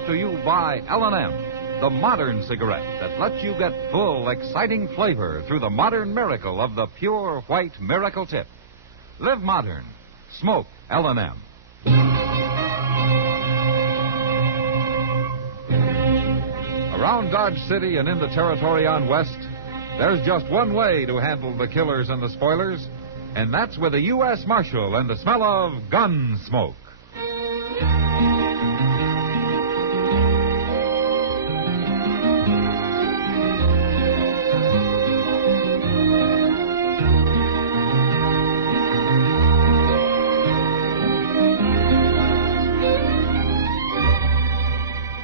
brought to you by L&M, the modern cigarette that lets you get full, exciting flavor through the modern miracle of the pure white Miracle Tip. Live modern. Smoke L&M. Around Dodge City and in the territory on West, there's just one way to handle the killers and the spoilers, and that's with a U.S. Marshal and the smell of Gunsmoke.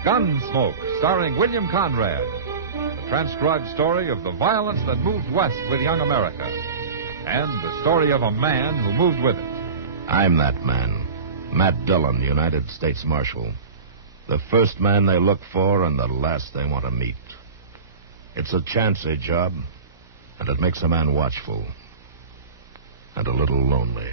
Gunsmoke, starring William Conrad. The transcribed story of the violence that moved west with young America. And the story of a man who moved with it. I'm that man. Matt Dillon, United States Marshal. The first man they look for and the last they want to meet. It's a chancy job, and it makes a man watchful. And a little lonely.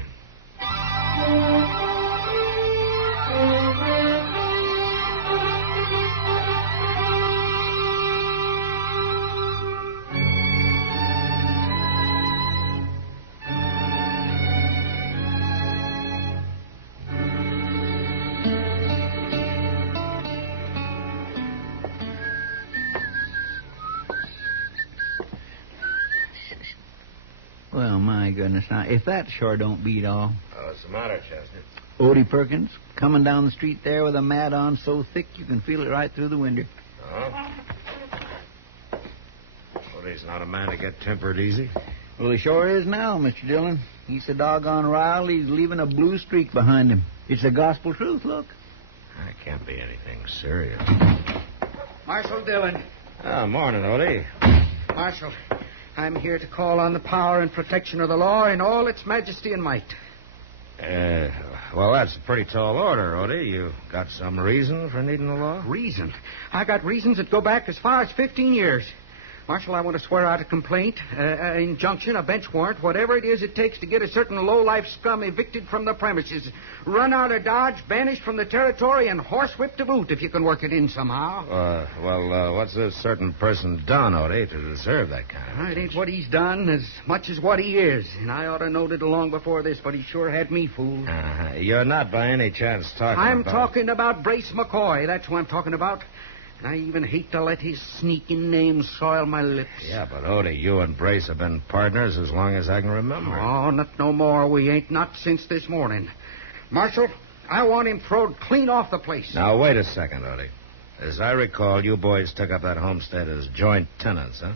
Well, my goodness. Now, if that sure don't beat all. What's the matter, Chester? Odie Perkins, coming down the street there with a mat on so thick you can feel it right through the window. Oh? Odie's not a man to get tempered easy. Well, he sure is now, Mr. Dillon. He's so doggone riled, he's leaving a blue streak behind him. It's the gospel truth, look. That can't be anything serious. Marshal Dillon. Morning, Odie. Marshal, I'm here to call on the power and protection of the law in all its majesty and might. Well, that's a pretty tall order, Odie. You got some reason for needing the law? Reason? I got reasons that go back as far as 15 years. Marshal, I want to swear out a complaint, an injunction, a bench warrant, whatever it is it takes to get a certain low-life scum evicted from the premises, run out of Dodge, banished from the territory, and horsewhipped to boot if you can work it in somehow. What's this certain person done, Odie, to deserve that kind of It ain't what he's done as much as what he is, and I ought to knowed it long before this, but he sure had me fooled. You're not by any chance talking I'm talking about Brace McCoy. That's who I'm talking about. I even hate to let his sneaking name soil my lips. Yeah, but Odie, you and Brace have been partners as long as I can remember. Oh, not no more. We ain't, not since this morning. Marshal, I want him throwed clean off the place. Now, wait a second, Odie. As I recall, you boys took up that homestead as joint tenants, huh?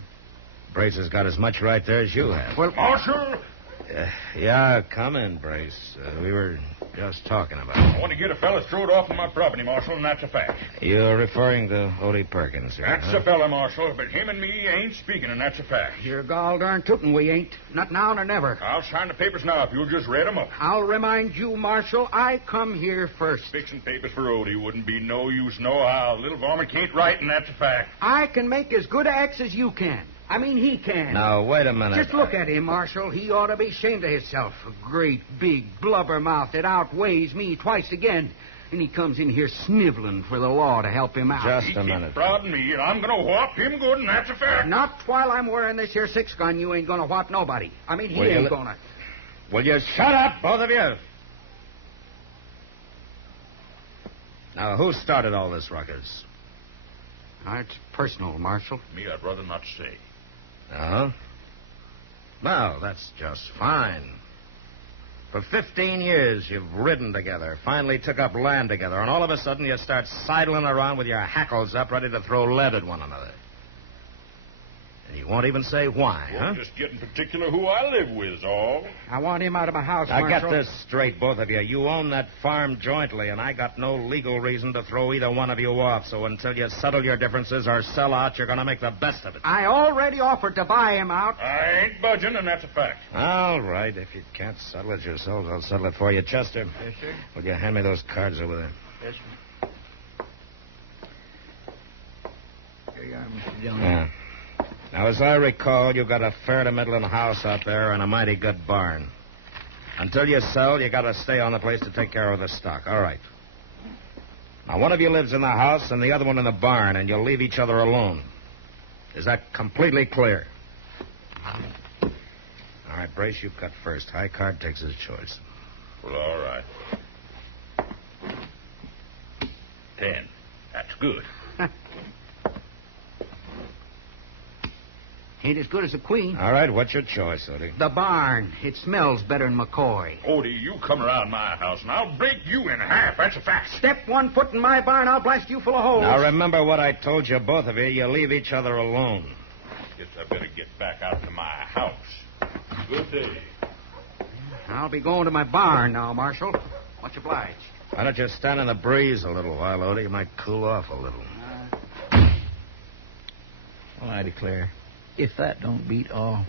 Brace has got as much right there as you have. Well, Marshal! Yeah, come in, Brace. We were just talking about it. I want to get a fella throwed off of my property, Marshal, and that's a fact. You're referring to Odie Perkins here, That's a fella, Marshal, but him and me ain't speaking, and that's a fact. you're gall darn tootin' we ain't. Not now nor never. I'll sign the papers now if you'll just read 'em up. I'll remind you, Marshal, I come here first. Fixing papers for Odie wouldn't be no use nohow. Little varmint can't write, and that's a fact. I can make as good a X as you can. I mean, he can. Now, wait a minute. Just look at him, Marshal. He ought to be ashamed of himself. A great, big blubbermouth that outweighs me twice again. And he comes in here sniveling for the law to help him out. Just He a keeps minute. prodding me, and I'm going to whop him good, and that's a fact. Not while I'm wearing this here 6-gun. You ain't going to whop nobody. I mean, he Will you ain't let- going to. Will you shut up, both of you? Now, who started all this ruckus? It's personal, Marshal. Me, I'd rather not say. Oh? Well, that's just fine. For 15 years, you've ridden together, finally took up land together, and all of a sudden you start sidling around with your hackles up, ready to throw lead at one another. And you won't even say why, Well, huh? just getting particular who I live with is all. I want him out of my house, Now, Marshal. get this straight, both of you. You own that farm jointly, and I got no legal reason to throw either one of you off. So until you settle your differences or sell out, you're going to make the best of it. I already offered to buy him out. I ain't budging, and that's a fact. All right. If you can't settle it yourselves, I'll settle it for you. Chester, Yes, sir. will you hand me those cards over there? Yes, sir. Here you are, Mr. Dillon. Yeah. Now, as I recall, you got a fair-to-middling house out there and a mighty good barn. Until you sell, you got to stay on the place to take care of the stock. All right. Now, one of you lives in the house and the other one in the barn, and you'll leave each other alone. Is that completely clear? All right, Brace, you cut first. High card takes his choice. Well, all right. 10. That's good. Ain't as good as a queen. All right, what's your choice, Odie? The barn. It smells better than McCoy. Odie, you come around my house, and I'll break you in half. That's a fact. Step 1 foot in my barn, I'll blast you full of holes. Now, remember what I told you, both of you. You leave each other alone. Guess I better get back out to my house. Good day. I'll be going to my barn now, Marshal. Much obliged. Why don't you stand in the breeze a little while, Odie? You might cool off a little. Well, I declare, if that don't beat all.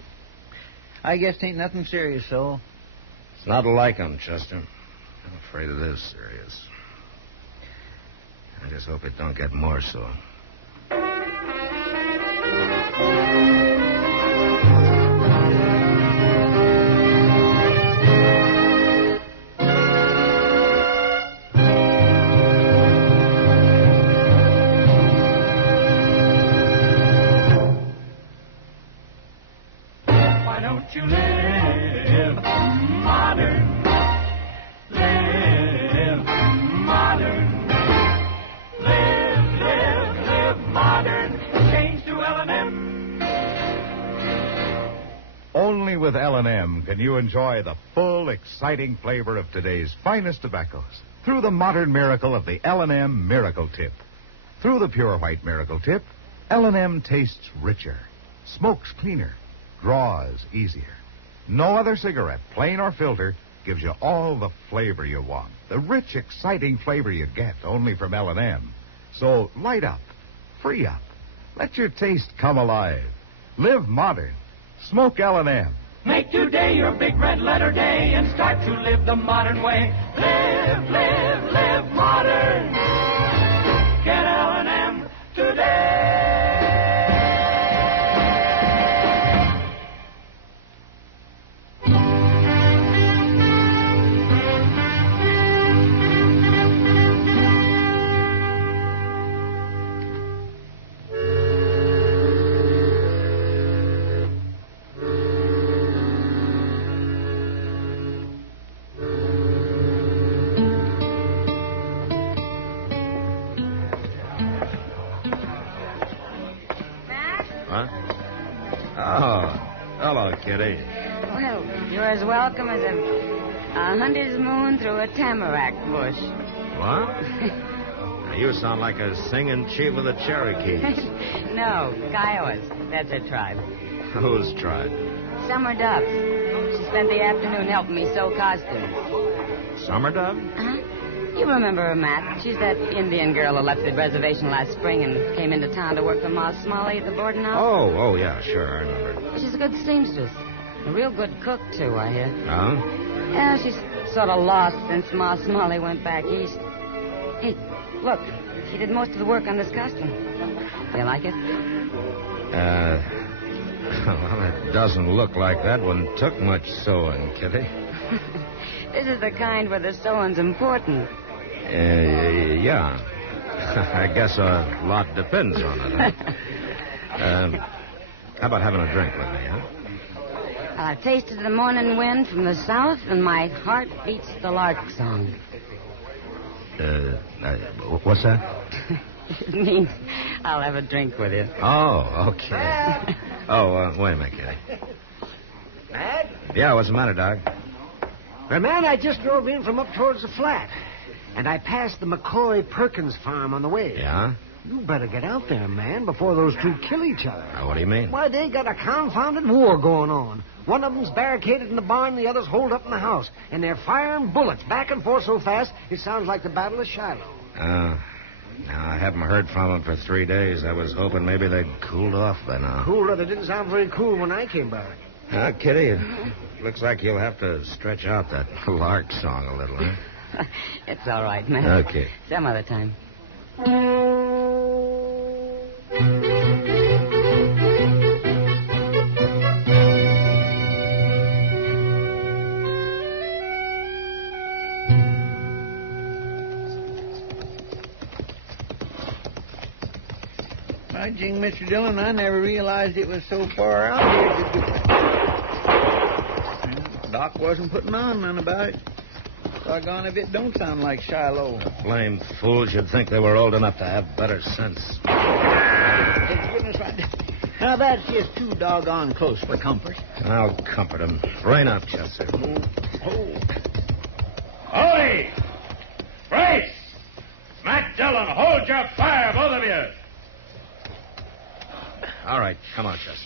I guess it ain't nothing serious, so. It's not like him, Chester. I'm afraid it is serious. I just hope it don't get more so. You live modern. Live modern. Live modern. Change to L&M. Only with L&M can you enjoy the full, exciting flavor of today's finest tobaccos through the modern miracle of the L&M Miracle Tip. Through the pure white Miracle Tip, L&M tastes richer, smokes cleaner, draws easier. No other cigarette, plain or filter, gives you all the flavor you want. The rich, exciting flavor you get only from L&M. So light up, free up, let your taste come alive. Live modern. Smoke L&M. Make today your big red letter day and start to live the modern way. Live modern. Get L&M today. Hello, Kitty. Well, you're as welcome as a hunter's moon through a tamarack bush. What? Now, you sound like a singing chief of the Cherokees. No, Kiowas. That's her tribe. Whose tribe? Summer Doves. She spent the afternoon helping me sew costumes. Summer Dove? Huh? You remember her, Matt. She's that Indian girl who left the reservation last spring and came into town to work for Ma Smalley at the boarding house. Oh, yeah, sure, I remember. She's a good seamstress. A real good cook, too, I hear. Oh? Yeah, she's sort of lost since Ma Smalley went back east. Hey, look. She did most of the work on this costume. Do you like it? Well, it doesn't look like that one took much sewing, Kitty. This is the kind where the sewing's important. Yeah. I guess a lot depends on it. Huh? How about having a drink with me, huh? I've tasted the morning wind from the south, and my heart beats the lark song. What's that? It means I'll have a drink with you. Oh, okay. Wait a minute, Kitty. Matt? Yeah, what's the matter, Doc? Well, man, I just drove in from up towards the flat. And I passed the McCoy Perkins farm on the way. Yeah? You better get out there, man, before those two kill each other. What do you mean? Why, they got a confounded war going on. One of them's barricaded in the barn, the other's holed up in the house. And they're firing bullets back and forth so fast, it sounds like the Battle of Shiloh. Now, I haven't heard from them for 3 days. I was hoping maybe they'd cooled off by now. Cooler? They didn't sound very cool when I came by. Kitty, it looks like you'll have to stretch out that lark song a little, huh? It's all right, man. Okay. Some other time. By jing, Mr. Dillon, I never realized it was so far out here. Doc wasn't putting on none about it. Doggone if it don't sound like Shiloh. Blame fools. You'd think they were old enough to have better sense. Thank goodness Now, that's just too doggone close for comfort. I'll comfort him. Brain up, Chester. Holy! Brace! Smack Dillon, hold your fire, both of you. All right, come on, Chester.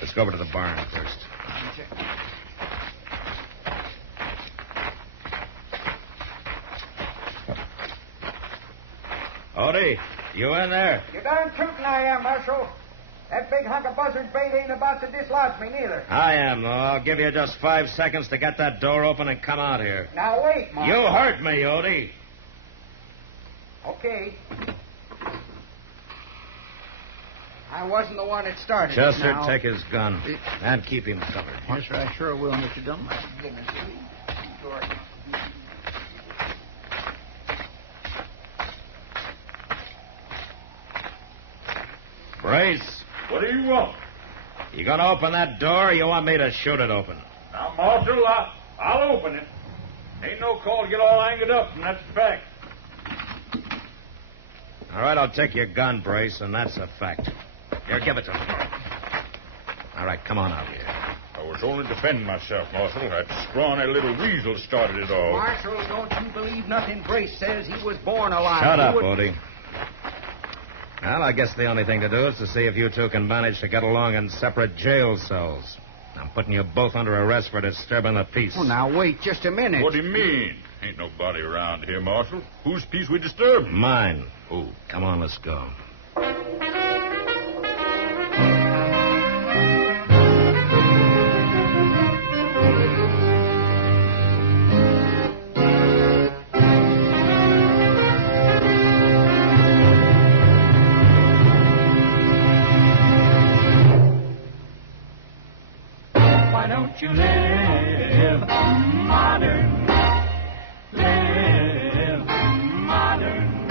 Let's go over to the barn first. Odie, you in there? You darn tootin' I am, Marshal. That big hunk of buzzard bait ain't about to dislodge me, neither. I am, though. I'll give you just 5 seconds to get that door open and come out here. Now, wait, Marshal. You hurt me, Odie. Okay. I wasn't the one that started it Chester, now. take his gun and keep him covered. Yes, sir, I sure will, Mr. Dillon. My goodness. Brace, What do you want? you gonna open that door or you want me to shoot it open? Now, Marshal, I'll open it. Ain't no call to get all angered up, and that's a fact. All right, I'll take your gun, Brace, and that's a fact. Here, give it to me. All right, come on out here. I was only defending myself, Marshal. That scrawny little weasel started it all. Marshal, don't you believe nothing Brace says. He was born alive. Shut He up, would- Odie. Well, I guess the only thing to do is to see if you two can manage to get along in separate jail cells. I'm putting you both under arrest for disturbing the peace. Oh, now, wait just a minute. What do you mean? Ain't nobody around here, Marshal. Whose peace we disturb? Mine. Who? Come on, let's go. Why don't you live modern? Live modern.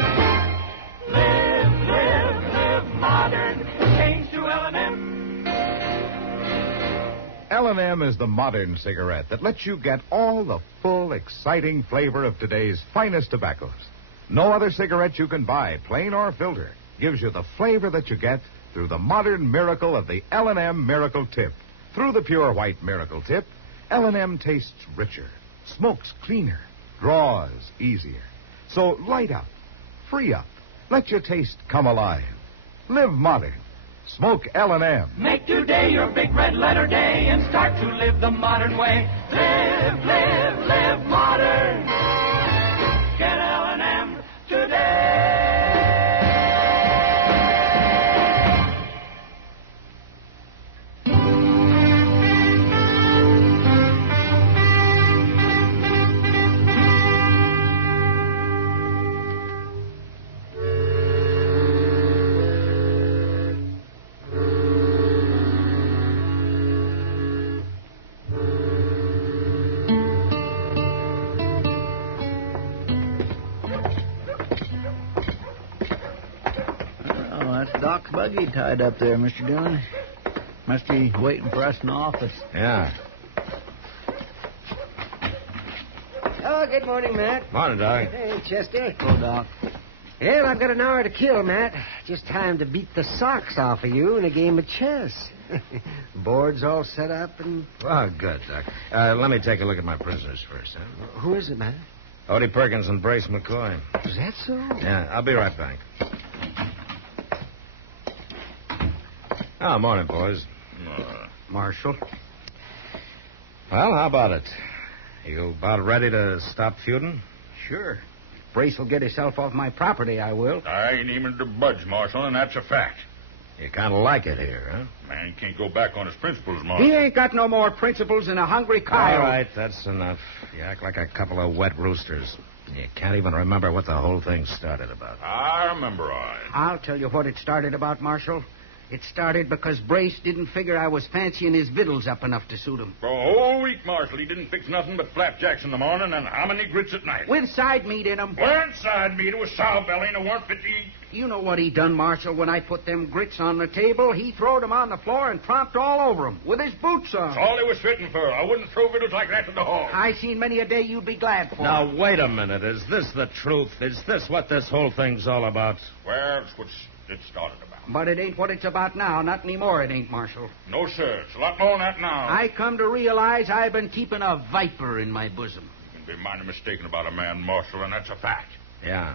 Live modern. Change to L&M. L&M is the modern cigarette that lets you get all the full, exciting flavor of today's finest tobaccos. No other cigarette you can buy, plain or filter, gives you the flavor that you get through the modern miracle of the L&M Miracle Tip. Through the pure white Miracle Tip, L&M tastes richer, smokes cleaner, draws easier. So light up, free up, let your taste come alive. Live modern. Smoke L&M. Make today your big red letter day and start to live the modern way. Live modern. Get L&M today. Oh, that's Doc's buggy tied up there, Mr. Dillon. Must be waiting for us in the office. Yeah. Oh, good morning, Matt. Morning, Doc. Hey, Chester. Oh, Doc. Well, I've got an hour to kill, Matt. Just time to beat the socks off of you in a game of chess. Board's all set up and... Oh, good, Doc. Let me take a look at my prisoners first, huh? Who is it, Matt? Odie Perkins and Brace McCoy. Is that so? Yeah, I'll be right back. Oh, morning, boys. Marshal. Well, how about it? You about ready to stop feuding? Sure. Brace will get himself off my property, I will. I ain't even to budge, Marshal, and that's a fact. You kind of like it here, huh? Man can't go back on his principles, He Marshal. ain't got no more principles than a hungry cow. All right, that's enough. You act like a couple of wet roosters. You can't even remember what the whole thing started about. I remember, all right. I'll tell you what it started about, Marshal. It started because Brace didn't figure I was fancying his victuals up enough to suit him. For a whole week, Marshal, he didn't fix nothing but flapjacks in the morning and hominy grits at night. With side meat in 'em. Weren't side meat. It was sow belly and it weren't fit to eat. You know what he done, Marshal, when I put them grits on the table? He throwed 'em on the floor and tromped all over 'em with his boots on. That's all he was fitting for. I wouldn't throw victuals like that to the hog. I seen many a day you'd be glad for. Now, wait a minute. Is this the truth? Is this what this whole thing's all about? Well, it's what it started about. But it ain't what it's about now. Not anymore, it ain't, Marshal. No, sir. It's a lot more than that now. I come to realize I've been keeping a viper in my bosom. You can be mighty mistaken about a man, Marshal, and that's a fact. Yeah.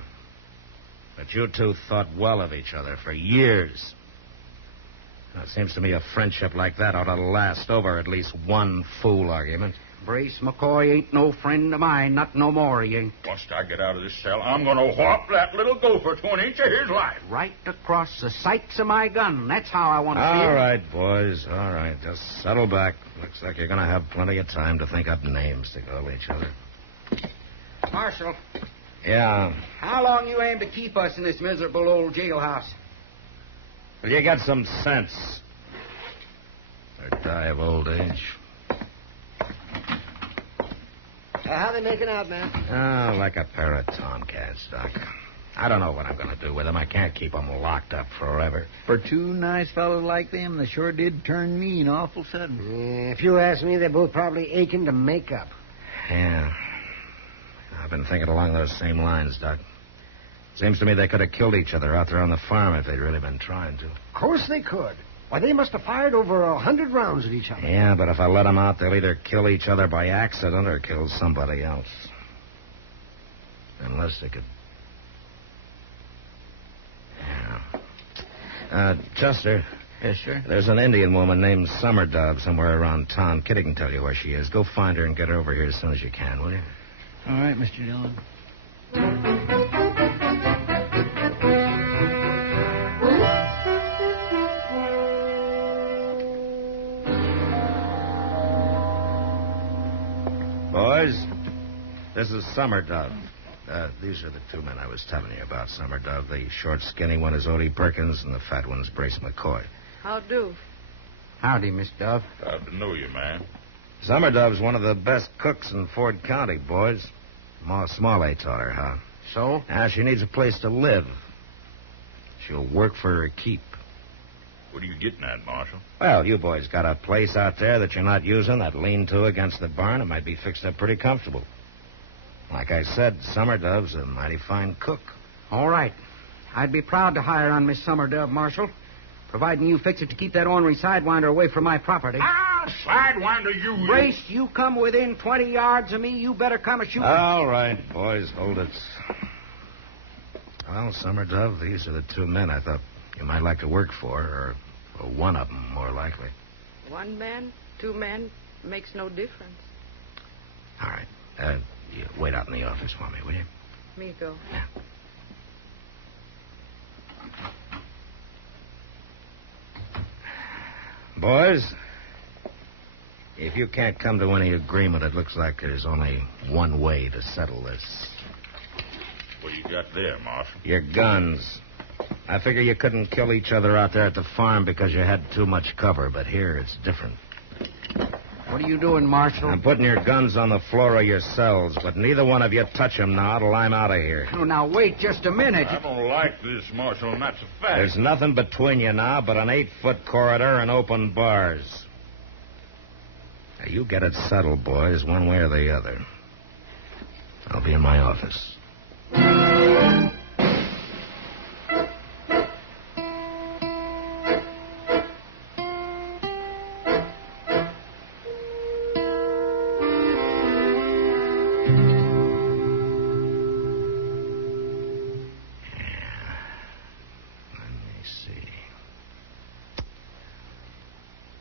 But you two thought well of each other for years. Now, it seems to me a friendship like that ought to last over at least one fool argument. Brace McCoy ain't no friend of mine. Not no more, he ain't. Once I get out of this cell, I'm going to whop that little gopher to an inch of his life. Right across the sights of my gun. That's how I want to see it. All right, boys. All right. Just settle back. Looks like you're going to have plenty of time to think up names to call each other. Marshal, Yeah. how long you aim to keep us in this miserable old jailhouse? Well, you got some sense. Or die of old age. How they making out, man? Oh, like a pair of tomcats, Doc. I don't know what I'm going to do with them. I can't keep them locked up forever. For two nice fellows like them, they sure did turn mean awful sudden. Yeah, if you ask me, they're both probably aching to make up. Yeah. I've been thinking along those same lines, Doc. Seems to me they could have killed each other out there on the farm if they'd really been trying to. Of course they could. Why, they must have fired over 100 rounds at each other. Yeah, but if I let them out, they'll either kill each other by accident or kill somebody else. Unless they could... Yeah. Chester. Yes, sir. There's an Indian woman named Summer Dove somewhere around town. Kitty can tell you where she is. Go find her and get her over here as soon as you can, will you? All right, Mr. Dillon. Boys, this is Summer Dove. These are the two men I was telling you about, Summer Dove. The short, skinny one is Odie Perkins, and the fat one's Brace McCoy. How do? Howdy, Miss Dove. Glad to know you, man. Summer Dove's one of the best cooks in Ford County, boys. Ma Smalley taught her how. So? Now, she needs a place to live. She'll work for her keep. What are you getting at, Marshal? Well, you boys got a place out there that you're not using, that lean-to against the barn. It might be fixed up pretty comfortable. Like I said, Summer Dove's a mighty fine cook. All right. I'd be proud to hire on Miss Summer Dove, Marshal, providing you fix it to keep that ornery sidewinder away from my property. Ah, sidewinder, you... Brace, you come within 20 yards of me, you better come a shooting. All right, boys, hold it. Well, Summer Dove, these are the two men I thought you might like to work for, or one of them, more likely. One man, two men, makes no difference. All right. You wait out in the office for me, will you? Me go. Yeah. Boys, if you can't come to any agreement, it looks like there's only one way to settle this. What do you got there, Marshal? Your guns. I figure you couldn't kill each other out there at the farm because you had too much cover, but here it's different. What are you doing, Marshal? I'm putting your guns on the floor of your cells, but neither one of you touch them now till I'm out of here. Oh, now, wait just a minute. I don't like this, Marshal, and that's a fact. There's nothing between you now but an 8-foot corridor and open bars. Now, you get it settled, boys, one way or the other. I'll be in my office.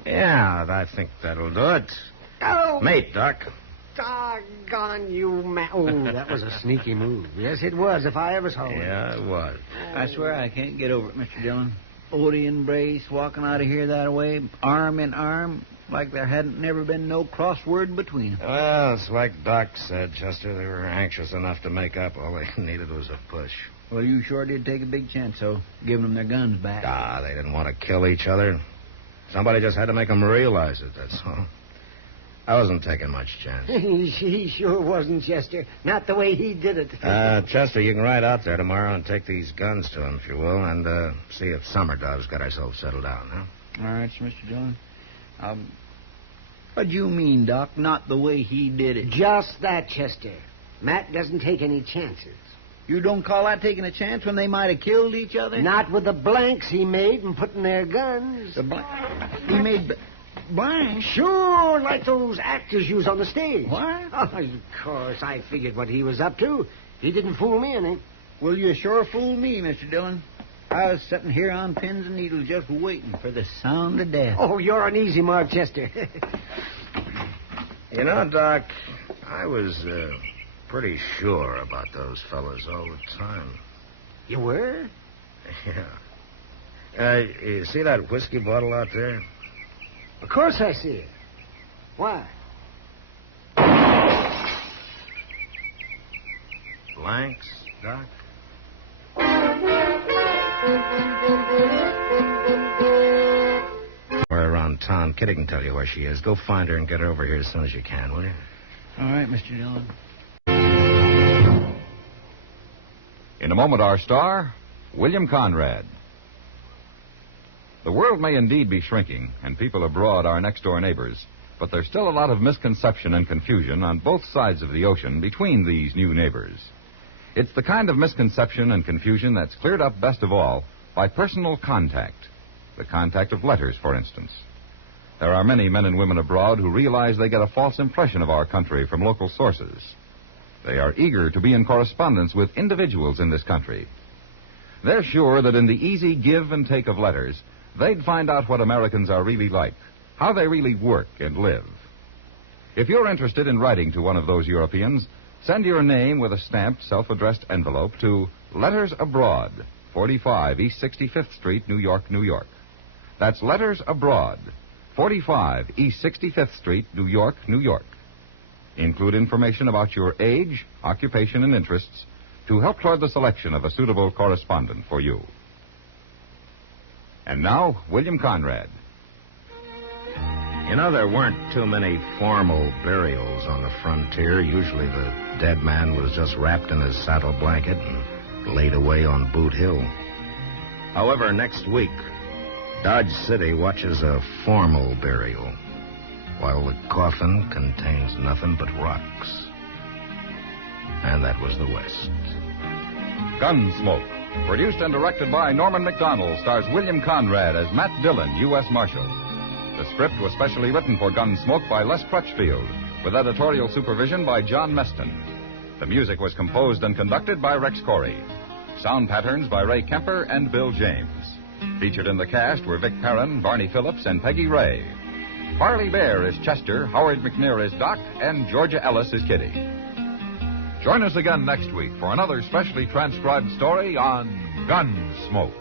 Yeah, I think that'll do it. Oh! Mate, Doc. Doggone you, man. Oh, that was a sneaky move. Yes, it was, if I ever saw one. Yeah, it was. I swear I can't get over it, Mr. Dillon. Odie and Brace walking out of here that way, arm in arm, like there hadn't never been no crossword between them. Well, it's like Doc said, Chester. They were anxious enough to make up. All they needed was a push. Well, you sure did take a big chance, though, giving them their guns back. Ah, they didn't want to kill each other. Somebody just had to make them realize it, that's all. I wasn't taking much chance. He sure wasn't, Chester. Not the way he did it. Chester, you can ride out there tomorrow and take these guns to him, if you will, and see if Summer Dove's got herself settled down, huh? All right, Mr. Dillon. What do you mean, Doc? Not the way he did it. Just that, Chester. Matt doesn't take any chances. You don't call that taking a chance when they might have killed each other? Not with the blanks he made and putting their guns. He made blanks? Sure, like those actors use on the stage. What? Oh, of course, I figured what he was up to. He didn't fool me any. Well, you sure fooled me, Mr. Dillon. I was sitting here on pins and needles just waiting for the sound of death. Oh, you're an easy mark, Chester. You know, Doc, I was pretty sure about those fellas all the time. You were? Yeah. You see that whiskey bottle out there? Of course I see it. Why? Blanks, Doc? We're around town. Kitty can tell you where she is. Go find her and get her over here as soon as you can, will you? All right, Mr. Dillon. In a moment, our star, William Conrad. The world may indeed be shrinking, and people abroad are next-door neighbors, but there's still a lot of misconception and confusion on both sides of the ocean between these new neighbors. It's the kind of misconception and confusion that's cleared up best of all by personal contact. The contact of letters, for instance. There are many men and women abroad who realize they get a false impression of our country from local sources. They are eager to be in correspondence with individuals in this country. They're sure that in the easy give and take of letters, they'd find out what Americans are really like, how they really work and live. If you're interested in writing to one of those Europeans, send your name with a stamped, self-addressed envelope to Letters Abroad, 45 East 65th Street, New York, New York. That's Letters Abroad, 45 East 65th Street, New York, New York. Include information about your age, occupation, and interests to help toward the selection of a suitable correspondent for you. And now, William Conrad. You know, there weren't too many formal burials on the frontier. Usually the dead man was just wrapped in his saddle blanket and laid away on Boot Hill. However, next week, Dodge City watches a formal burial, while the coffin contains nothing but rocks. And that was the West. Gunsmoke, produced and directed by Norman MacDonnell, stars William Conrad as Matt Dillon, U.S. Marshal. The script was specially written for Gunsmoke by Les Crutchfield, with editorial supervision by John Meston. The music was composed and conducted by Rex Corey. Sound patterns by Ray Kemper and Bill James. Featured in the cast were Vic Perrin, Barney Phillips, and Peggy Ray. Parley Baer is Chester, Howard McNear is Doc, and Georgia Ellis is Kitty. Join us again next week for another specially transcribed story on Gunsmoke.